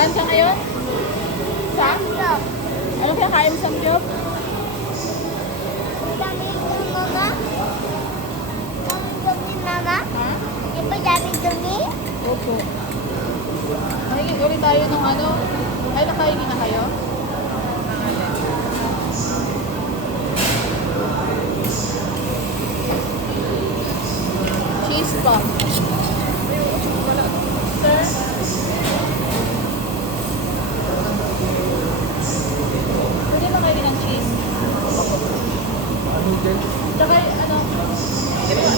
Saan ka ngayon? Saan? Ano kaya kain mo sa job? Ha? Opo. Mahigit ulit tayo ng ano. Ay, nakaingin na kayo? Cheese pa. Sir? Pwede ba kayo ng cheese? Ano din? Tsaka ano?